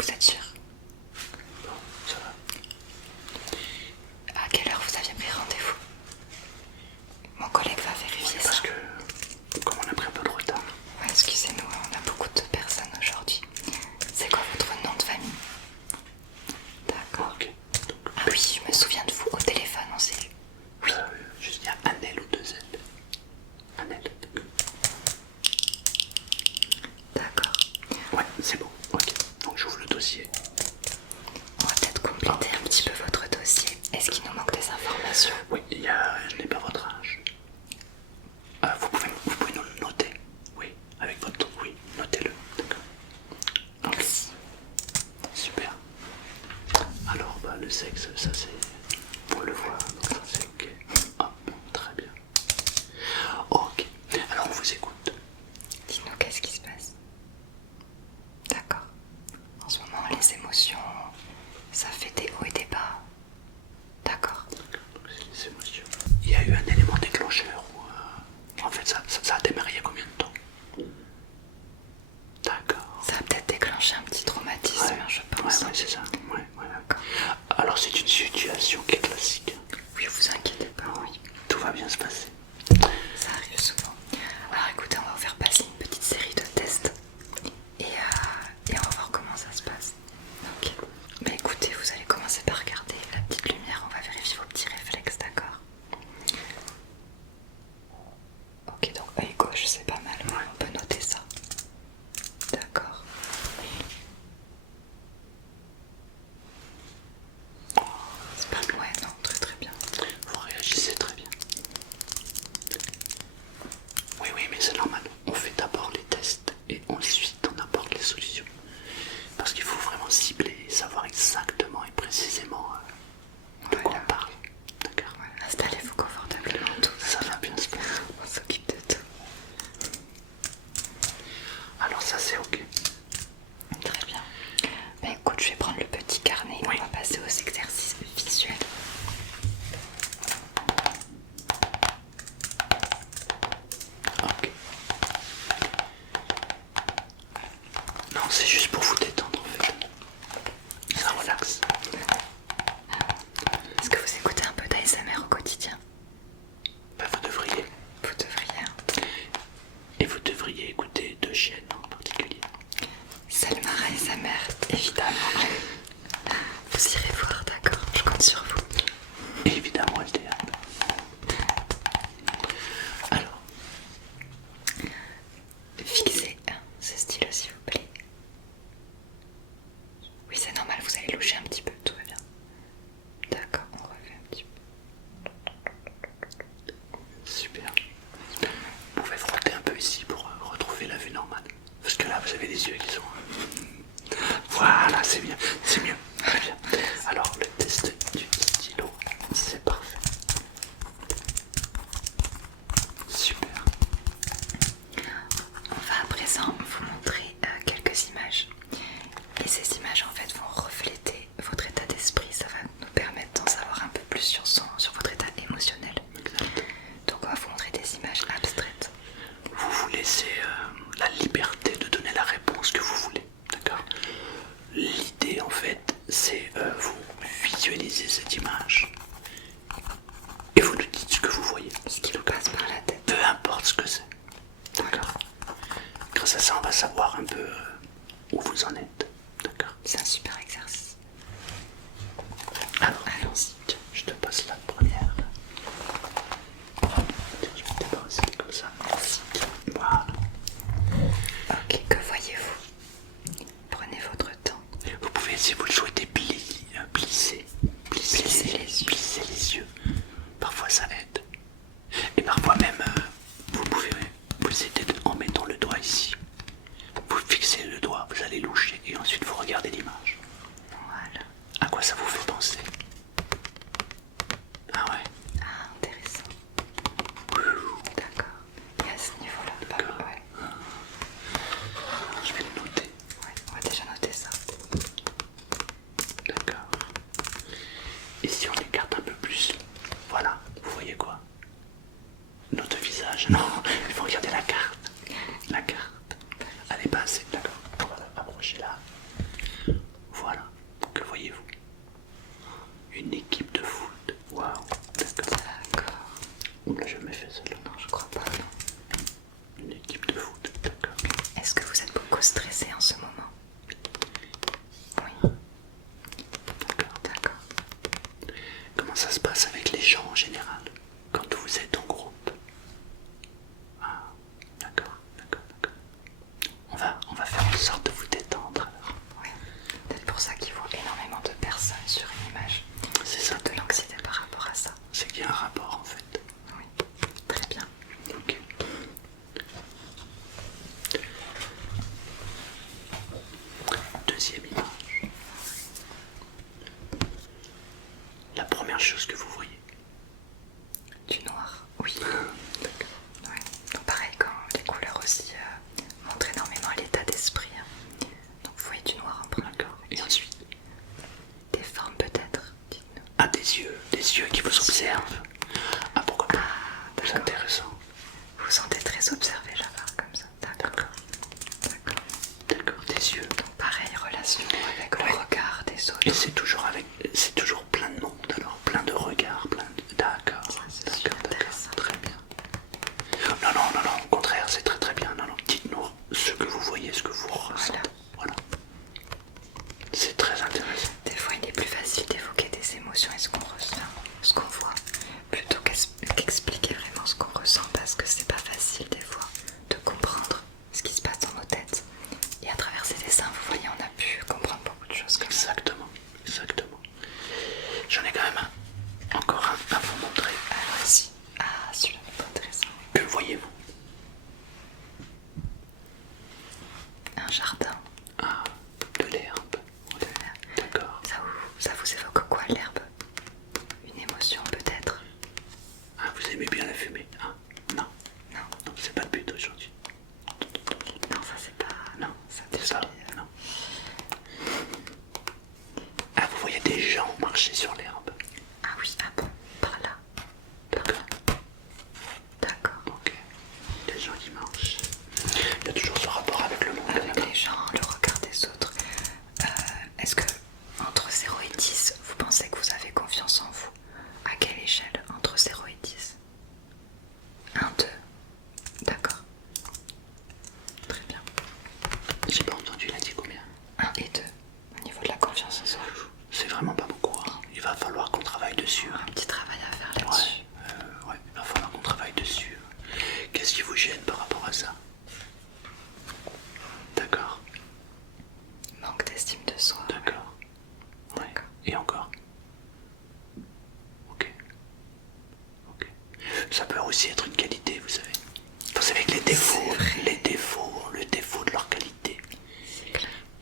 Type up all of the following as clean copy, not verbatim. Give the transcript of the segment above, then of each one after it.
Vous êtes sûr? Bon, ça va. À quelle heure vous aviez pris rendez-vous? Mon collègue va vérifier ça. Parce que, comme on a pris un peu de retard. Ouais, excusez-nous, on a beaucoup de personnes aujourd'hui. C'est quoi votre nom de famille? D'accord. Ok. Ah oui, je me souviens de vous au téléphone, on s'est eu. Oui. Juste dire un L ou deux L. Un L, d'accord. D'accord. Ouais, c'est bon. Ok. Donc j'ouvre le dossier. On va peut-être compléter un petit peu votre dossier. Est-ce qu'il nous manque des informations? Oui, je n'ai pas votre âge. Vous pouvez nous le noter. Oui, avec votre... Oui, notez-le. D'accord. Ok. Merci. Super. Alors, le sexe, ça c'est... On le voit, donc ça c'est ok. Hop, très bien. Ok. Alors on vous écoute. Dites-nous qu'est-ce qui se passe. D'accord. En ce moment, les émotions, ça fait des hauts et des bas. D'accord. Donc c'est les émotions. Il y a eu un élément déclencheur où... en fait, ça a démarré il y a combien de temps? D'accord. Ça a peut-être déclenché un petit traumatisme, Ouais, je pense. ouais, c'est ça. Ouais. Alors c'est une situation qui est classique. Oui, vous inquiétez pas, oui. Tout va bien se passer. Ça arrive souvent. Alors écoutez, on va vous faire passer une petite série de tests. Et on va voir comment ça se passe. Ok. Bah écoutez, vous allez commencer par regarder la petite lumière. On va vérifier vos petits réflexes, d'accord? Ok, donc œil gauche, c'est pas mal. Ouais. On peut noter ça. D'accord. C'est pas loin, non, très bien. Vous réagissez très bien. Oui, mais c'est normal. On fait d'abord les tests et ensuite on apporte les solutions. Parce qu'il faut vraiment cibler et savoir exactement et précisément de quoi on parle. D'accord. Voilà, installez-vous confortablement, tout va Ça va bien se passer. On s'occupe de tout. Alors ça c'est ok. Très bien. Bah écoute, je vais prendre le petit carnet et Oui. on va passer aux exercices visuels. Ok. Non, c'est juste pour vous détendre en fait. Ça relaxe. Est-ce que vous écoutez un peu d'ASMR au quotidien? Vous devriez. Vous devriez. Hein. Et vous devriez écouter deux chaînes en particulier. Selma ASMR, évidemment. Vous irez voir, d'accord? Je compte sur vous. Et évidemment le théâtre. Alors, Fixez ce stylo s'il vous plaît. Oui, c'est normal, vous allez loucher un petit peu, tout va bien. D'accord, on refait un petit peu. super. Vous pouvez frotter un peu ici pour retrouver la vue normale. Parce que là, vous avez des yeux qui sont... Voilà, c'est bien, c'est mieux. Très bien. Alors, le test du stylo, c'est parfait. Super. On va à présent vous montrer quelques images. Et ces images en fait vont refléter votre état d'esprit. Ça va nous permettre d'en savoir un peu plus sur votre état émotionnel. Donc on va vous montrer des images abstraites. Vous vous laissez la liberté de donner la réponse que vous voulez. D'accord. L'idée en fait, c'est vous visualisez cette image et vous nous dites ce que vous voyez. Ce qui nous passe par la tête. Peu importe ce que c'est. D'accord. Grâce à ça, on va savoir un peu où vous en êtes. D'accord. C'est un super exercice. Alors, allons-y. Tiens, je te passe la première. Tiens, je vais te débarrasser comme ça. Merci. Voilà. Ok, que voyez-vous? Prenez votre temps. Vous pouvez, si vous le souhaitez, plisser plisser les yeux. Parfois ça aide. Et parfois même, vous pouvez vous aider en mettant le doigt ici. Vous fixez le doigt, vous allez loucher et ensuite vous regardez l'image. Voilà. À quoi ça vous fait penser? Ah ouais. Ah, intéressant. D'accord. Et à ce niveau-là, D'accord. ouais. Je vais le noter. Ouais, on va déjà noter ça. Comment ça se passe avec les gens en général quand vous êtes en groupe? Ah, d'accord, d'accord, d'accord. On va faire en sorte de vous détendre alors. Oui, peut-être pour ça qu'il voit énormément de personnes sur une image. C'est ça. De l'anxiété par rapport à ça. C'est qu'il y a un rapport en fait. Oui, très bien. Ok. Deuxième image. La première chose que vous voyez. Du noir, oui. Ouais. Donc pareil, quand les couleurs aussi montrent énormément l'état d'esprit. Hein. Donc vous voyez du noir en premier. D'accord. Et ensuite? Des formes peut-être, dites-nous. Ah, des yeux qui vous observent. Ah, pourquoi pas? Ah, C'est d'accord. intéressant. Vous vous sentez très observé là-bas, comme ça. D'accord. D'accord. D'accord, des yeux. Donc pareil, relation avec le regard des autres. Et c'est toujours plein de monde alors, plein de regards, plein de... D'accord, d'accord, intéressant. très bien. Non, au contraire, c'est très très bien. Non, dites-nous ce que vous voyez, ce que vous ressentez. Voilà. C'est très intéressant. Des fois, il est plus facile d'évoquer des émotions et ce qu'on ressent, ce qu'on voit, plutôt qu'expliquer vraiment ce qu'on ressent, parce que c'est pas facile des fois de comprendre ce qui se passe dans nos têtes. Et à travers ces dessins, vous voyez, on a pu comprendre beaucoup de choses comme ça. Exactement. J'en ai quand même encore un à vous montrer. Alors ici, ah, celui-là est intéressant. Que voyez-vous? Un jardin. Ah, de l'herbe. Ouais, d'accord. Ça vous évoque quoi, l'herbe? Une émotion peut-être? Ah, vous aimez bien la fumée? Ah, non. Non, c'est pas le but aujourd'hui. Non, ça c'est pas... Non, ça c'est ça. désolé. Non. Ah, vous voyez des gens marcher sur l'herbe. Ah oui, ah bon, par là. D'accord. D'accord. Ok. Des gens qui marchent. Il y a toujours ce rapport avec le monde. Avec les gens, le regard des autres. Est-ce que entre 0 et 10, vous pensez que vous avez confiance en vous? À quelle échelle? Entre 0 et 10? 1, 2. D'accord. Très bien. J'ai pas entendu, il a dit combien? 1 et 2. Au niveau de la confiance en soi. C'est vraiment pas beaucoup. Hein. Il va falloir qu'on travaille dessus. Hein. Un petit travail à faire là-dessus. Ouais, il va falloir qu'on travaille dessus. Qu'est-ce qui vous gêne par rapport à ça? D'accord. Manque d'estime de soi. D'accord. Ouais. D'accord. Et encore? Ok. Ça peut aussi être une qualité, vous savez. Vous savez que le défaut de leur qualité.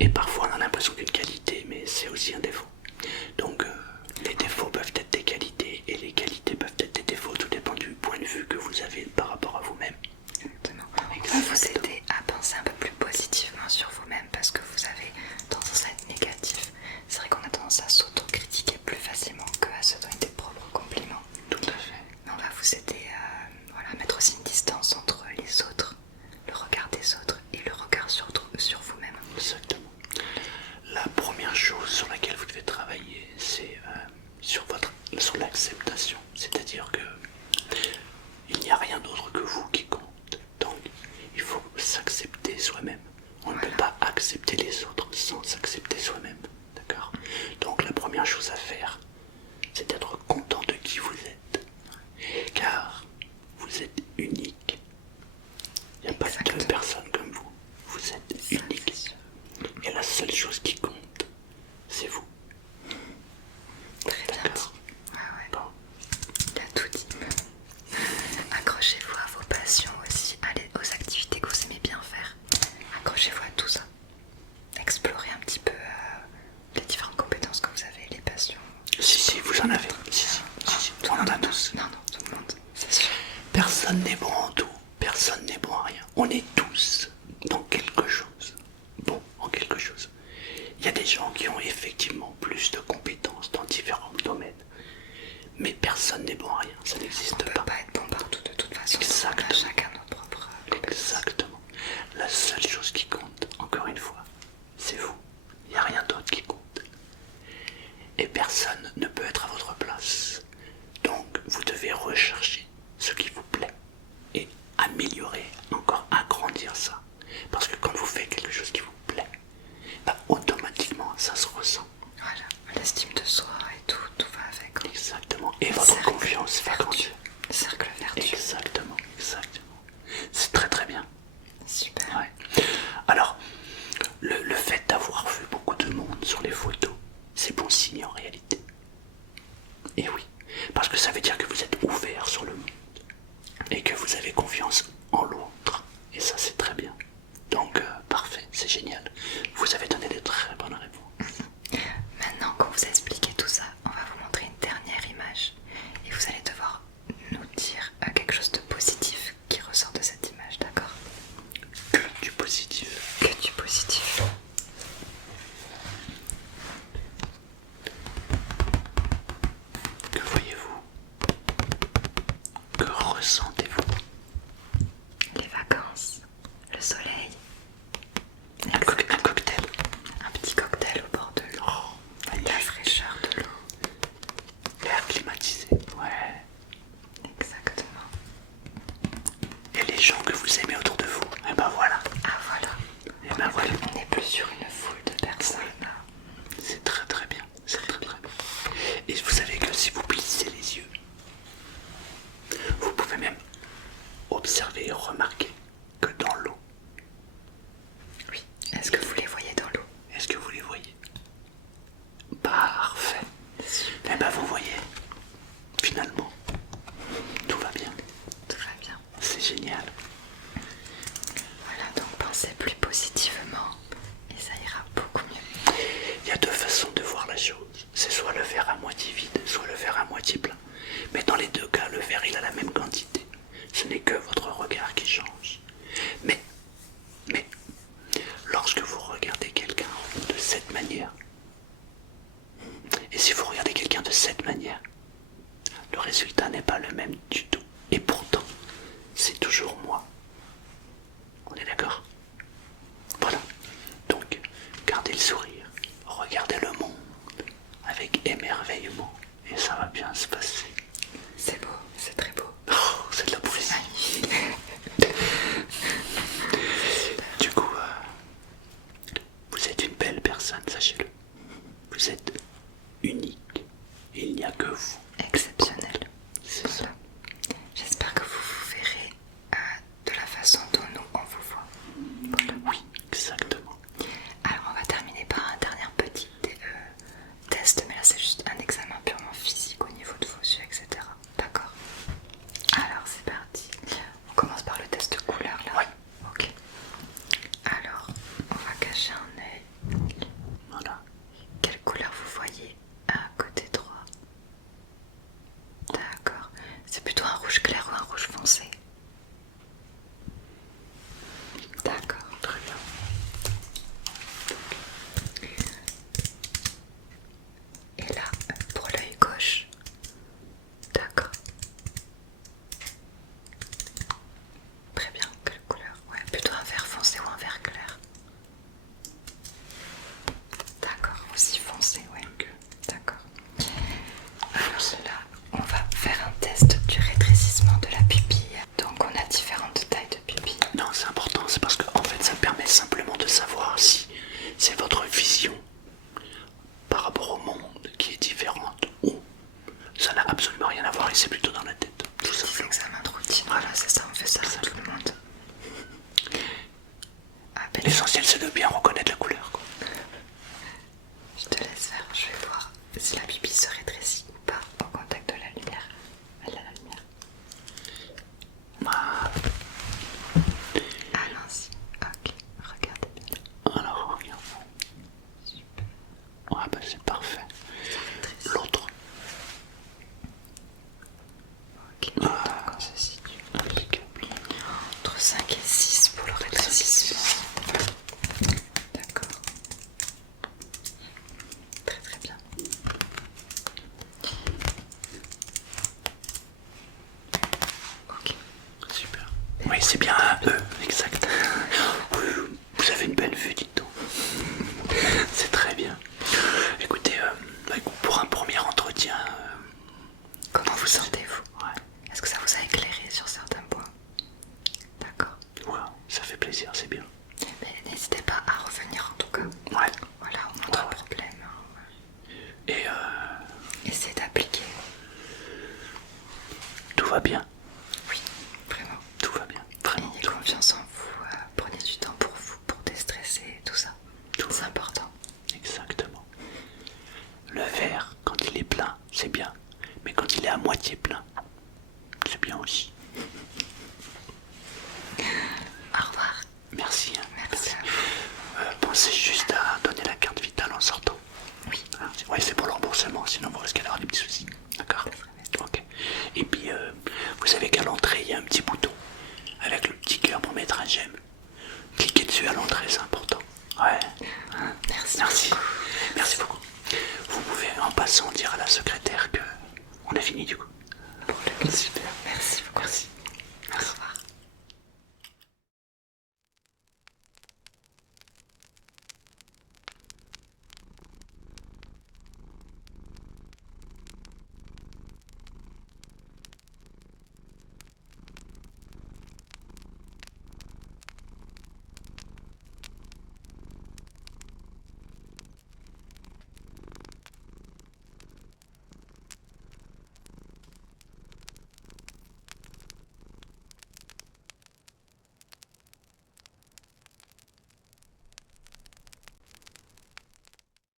Et parfois on a l'impression qu'une qualité, mais c'est aussi un défaut. Donc les défauts peuvent être des qualités et les qualités peuvent être des défauts. Tout dépend du point de vue que vous avez par rapport à vous-même. Exactement. On va vous aider à penser un peu plus positivement sur vous-même parce que vous avez tendance à être négatif. C'est vrai qu'on a tendance à s'auto-critiquer plus facilement qu'à se donner des propres compliments. Tout à fait. Mais on va vous aider à mettre aussi une distance entre les autres, le regard des autres et le regard sur vous-même. Exactement. La première chose sur laquelle vous devez travailler, c'est sur l'acceptation. C'est-à-dire que il n'y a rien d'autre que vous qui compte. Donc, il faut s'accepter soi-même. On ne peut pas accepter les autres sans s'accepter soi-même. D'accord? Donc, la première chose à faire, c'est d'être content de qui vous êtes. Car vous êtes unique. Il n'y a pas de personne comme vous. Vous êtes unique. Et la seule chose qui compte, c'est vous. Très bien dit. Ouais. Bon. Il a tout dit. Accrochez-vous à vos passions aussi, aux activités que vous aimez bien faire. Accrochez-vous à tout ça. Explorez un petit peu les différentes compétences que vous avez, les passions. Si, vous en avez. Si, on en a tous. Non, tout le monde, c'est sûr. Personne n'est bon en tout. Personne n'est bon en rien. On est tous dans quelque chose. Bon, en quelque chose. Il y a des gens qui ont effectivement plus de compétences dans différents domaines. Mais personne n'est bon en rien. Ça n'existe On peut pas. pas être bon partout de toute façon. Exactement. On a chacun nos propres compétences. Exactement. La seule chose qui compte, encore une fois, c'est vous. Il n'y a rien d'autre qui compte. Et personne ne peut être à votre place. Donc, vous devez rechercher ce qui vous plaît et améliorer, encore agrandir ça. Parce que quand vous faites quelque chose qui vous plaît, bah, automatiquement, ça se ressent. Voilà, l'estime de soi et tout va avec. Exactement. sur les photos, c'est bon signe en réalité. Et oui, parce que ça veut dire que vous êtes ouvert sur le monde et que vous avez confiance en l'autre. Et ça, c'est très bien. Donc, parfait, c'est génial. Vous avez donné de très bonnes réponses. Maintenant qu'on vous a expliqué tout ça, on va vous montrer une dernière image et vous allez devoir nous dire quelque chose de positif qui ressort de cette image, d'accord? Que du positif. Que du positif. Que voyez-vous? Que ressentez-vous? Les vacances, le soleil, Un cocktail. un petit cocktail au bord de l'eau, Oh, la fraîcheur de l'eau. l'air climatisé. Ouais. Exactement. Et les gens que vous aimez autour de vous. Et ben voilà. Ah voilà. Et ben voilà. On n'est plus sur une foule de personnes. C'est très très bien. C'est très très bien. Et vous savez que si vous plissez les yeux, vous pouvez même observer et remarquer que dans l'eau, Oui. Est-ce que vous les voyez dans l'eau? est-ce que vous les voyez? Parfait. Et ben vous voyez, finalement, tout va bien. Tout va bien. C'est génial. Voilà, donc pensez plus positivement et ça ira beaucoup mieux. Il y a deux façons de voir la chose. C'est soit le verre à moitié vide, soit le verre à moitié plein. Mais dans les deux cas, le verre il a la même quantité. Ce n'est que votre regard qui change. Mais, lorsque vous regardez quelqu'un de cette manière, et si vous regardez quelqu'un de cette manière, le résultat n'est pas le même du tout. Et pourtant, c'est toujours moi. On est d'accord? Voilà. Donc, gardez le sourire, regardez le monde avec émerveillement, et ça va bien se passer. C'est beau, c'est très beau. Oh, c'est de la poésie. Magnifique. Du coup, vous êtes une belle personne, sachez-le. Vous êtes unique. Il n'y a que vous. Exceptionnel. C'est ça. J'espère que vous vous verrez de la façon dont nous on vous voit. Voilà. Oui, exactement. Alors on va terminer par un dernier petit test, mais là c'est juste un examen purement physique au niveau de vos yeux, etc. D'accord? Alors c'est parti. On commence par le test de couleur là. Ouais. Ok. Alors on va cacher un œil. Voilà. Quelle couleur vous voyez à côté droit? D'accord. C'est plutôt un rouge clair ou un rouge foncé? D'accord. Très bien. Et là, pour l'œil gauche. D'accord. Très bien. Quelle couleur? Ouais, plutôt un vert foncé ou un vert clair? D'accord, aussi foncé, ouais. Ok. D'accord. Alors là, on va faire un test du rétrécissement de la pupille. Donc on a différentes tailles de pupille. Non, c'est important, c'est parce que en fait, ça permet simplement de savoir si c'est votre vision par rapport au monde qui est différente ou ça n'a absolument rien à voir et c'est plutôt dans la tête. Tout Des simplement. examens de routine. Voilà, c'est ça, on fait ça à tout le monde. Ah, ben, L'essentiel, c'est de bien reconnaître la couleur, quoi. je te laisse faire, je vais voir si la pupille se rétrécit ou pas au contact de la lumière. Elle a la lumière. Ah, Allons-y. Ok, regardez bien. alors, regarde. Super. Ouais, bah c'est parfait. Ça rétrécit. L'autre. Ok, donc on se situe Impeccable. entre 5 et 6 pour le rétrécissement. D'accord. Très très bien. Ok. Super. Oui, c'est bien un E, exact. Vous avez une belle vue, dites donc. C'est très bien. Écoutez, pour un premier entretien, Comment vous sentez-vous? ouais, Est-ce que ça vous a éclairé sur certains points? D'accord. ouais, ça fait plaisir, c'est bien. Mais n'hésitez pas à revenir en tout cas. Ouais. Voilà, au moindre problème. Et Essayez d'appliquer. tout va bien. Oui, vraiment. Tout va bien. Vraiment. Ayez confiance en vous. avoir des petits soucis. D'accord. Ok. Et puis, vous savez qu'à l'entrée, il y a un petit bouton avec le petit cœur pour mettre un j'aime. Cliquez dessus à l'entrée, c'est important. Ouais. Merci. Merci. Merci beaucoup. Vous pouvez en passant dire à la secrétaire